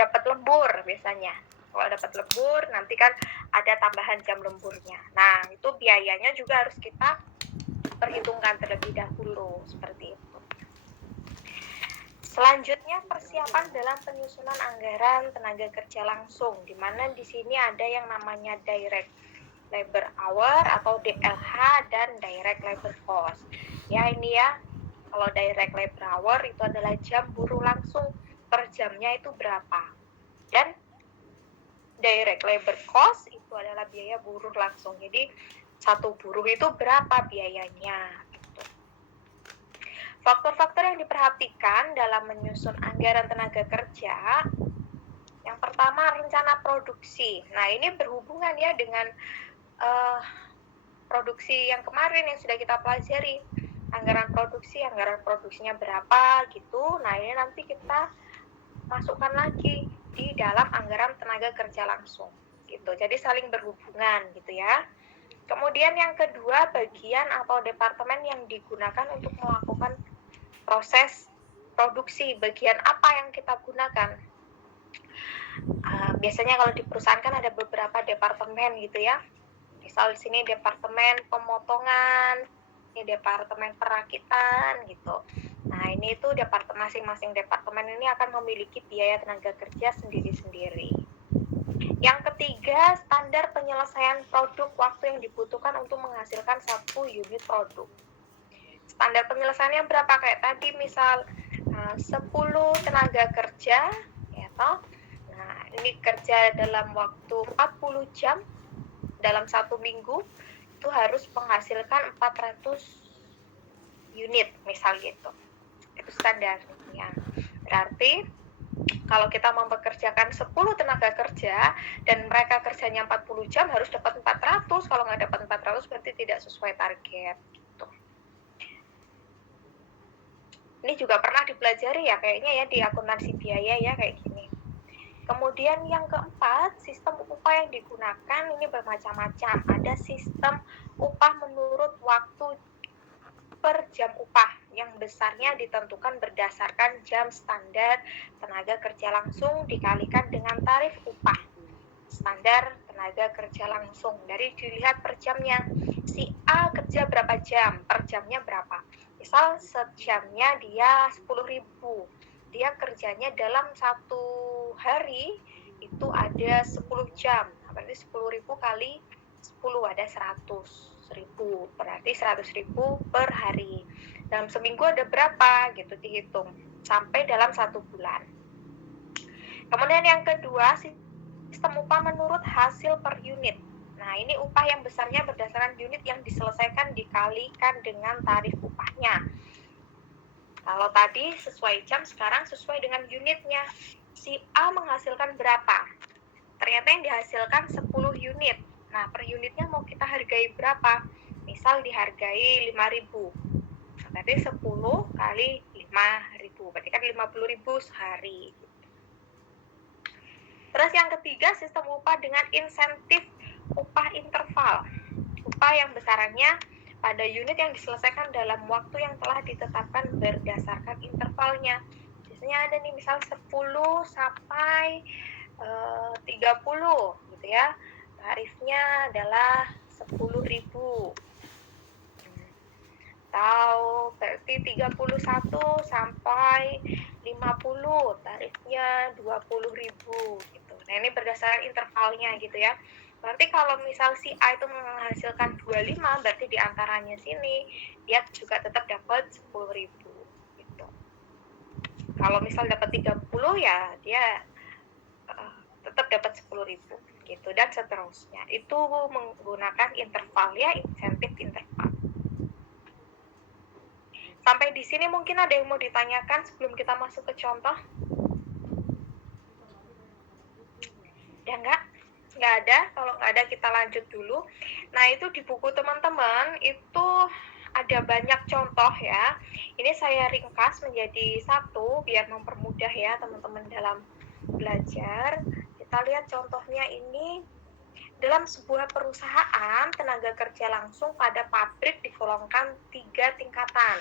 dapat lembur biasanya. Kalau dapat lembur, nanti kan ada tambahan jam lemburnya. Nah, itu biayanya juga harus kita perhitungkan terlebih dahulu, seperti itu. Selanjutnya, persiapan dalam penyusunan anggaran tenaga kerja langsung, di mana di sini ada yang namanya direct labor hour atau DLH dan direct labor cost. Ya, ini ya, kalau direct labor hour itu adalah jam buruh langsung, per jamnya itu berapa. Dan direct labor cost itu adalah biaya buruh langsung. Jadi satu buruh itu berapa biayanya. Gitu. Faktor-faktor yang diperhatikan dalam menyusun anggaran tenaga kerja, yang pertama rencana produksi. Nah, ini berhubungan ya dengan produksi yang kemarin yang sudah kita pelajari. Anggaran produksinya berapa gitu. Nah, ini nanti kita masukkan lagi di dalam anggaran tenaga kerja langsung gitu. Jadi saling berhubungan gitu ya. Kemudian yang kedua, bagian atau departemen yang digunakan untuk melakukan proses produksi. Bagian apa yang kita gunakan? Biasanya kalau di perusahaan kan ada beberapa departemen gitu ya. Misal di sini departemen pemotongan, ini departemen perakitan gitu. Nah, ini itu masing-masing departemen ini akan memiliki biaya tenaga kerja sendiri-sendiri. Yang ketiga, standar penyelesaian produk waktu yang dibutuhkan untuk menghasilkan 1 unit produk. Standar penyelesaiannya berapa? Kayak tadi misal 10 tenaga kerja, ya toh. Nah, ini kerja dalam waktu 40 jam dalam 1 minggu, itu harus menghasilkan 400 unit, misal gitu. Itu standarnya. Berarti kalau kita mempekerjakan 10 tenaga kerja dan mereka kerjanya 40 jam harus dapat 400. Kalau nggak dapat 400 berarti tidak sesuai target. Gitu. Ini juga pernah dipelajari ya kayaknya ya di akuntansi biaya ya kayak gini. Kemudian yang keempat, sistem upah yang digunakan ini bermacam-macam. Ada sistem upah menurut waktu per jam upah yang besarnya ditentukan berdasarkan jam standar tenaga kerja langsung dikalikan dengan tarif upah standar tenaga kerja langsung. Dari dilihat per jamnya, si A kerja berapa jam, per jamnya berapa. Misal sejamnya dia 10.000, dia kerjanya dalam 1 hari itu ada 10 jam, berarti 10.000 kali 10 ada 100.000, berarti 100.000 per hari. Dalam seminggu ada berapa gitu dihitung sampai dalam 1 bulan. Kemudian yang kedua, sistem upah menurut hasil per unit. Nah, ini upah yang besarnya berdasarkan unit yang diselesaikan dikalikan dengan tarif upahnya. Kalau tadi sesuai jam, sekarang sesuai dengan unitnya. Si A menghasilkan berapa? Ternyata yang dihasilkan 10 unit. Nah, per unitnya mau kita hargai berapa? Misal dihargai 5.000. Berarti 10 kali 5.000. Berarti kan 50.000 sehari. Terus yang ketiga, sistem upah dengan insentif upah interval. Upah yang besarannya pada unit yang diselesaikan dalam waktu yang telah ditetapkan berdasarkan intervalnya. Biasanya ada nih misal 10 sampai 30 gitu ya. Tarifnya adalah 10.000. Atau berarti 31 sampai 50 tarifnya 20.000 gitu. Nah, ini berdasarkan intervalnya gitu ya. Berarti kalau misal si A itu menghasilkan 25, berarti di antaranya sini dia juga tetap dapat 10.000 gitu. Kalau misal dapat 30 ya dia tetap dapat 10.000 gitu dan seterusnya. Itu menggunakan interval ya, insentif interval. Sampai di sini mungkin ada yang mau ditanyakan sebelum kita masuk ke contoh? Ya enggak? Enggak ada. Kalau enggak ada kita lanjut dulu. Nah, itu di buku teman-teman itu ada banyak contoh ya. Ini saya ringkas menjadi satu biar mempermudah ya teman-teman dalam belajar. Kita lihat contohnya ini. Dalam sebuah perusahaan, tenaga kerja langsung pada pabrik digolongkan 3 tingkatan.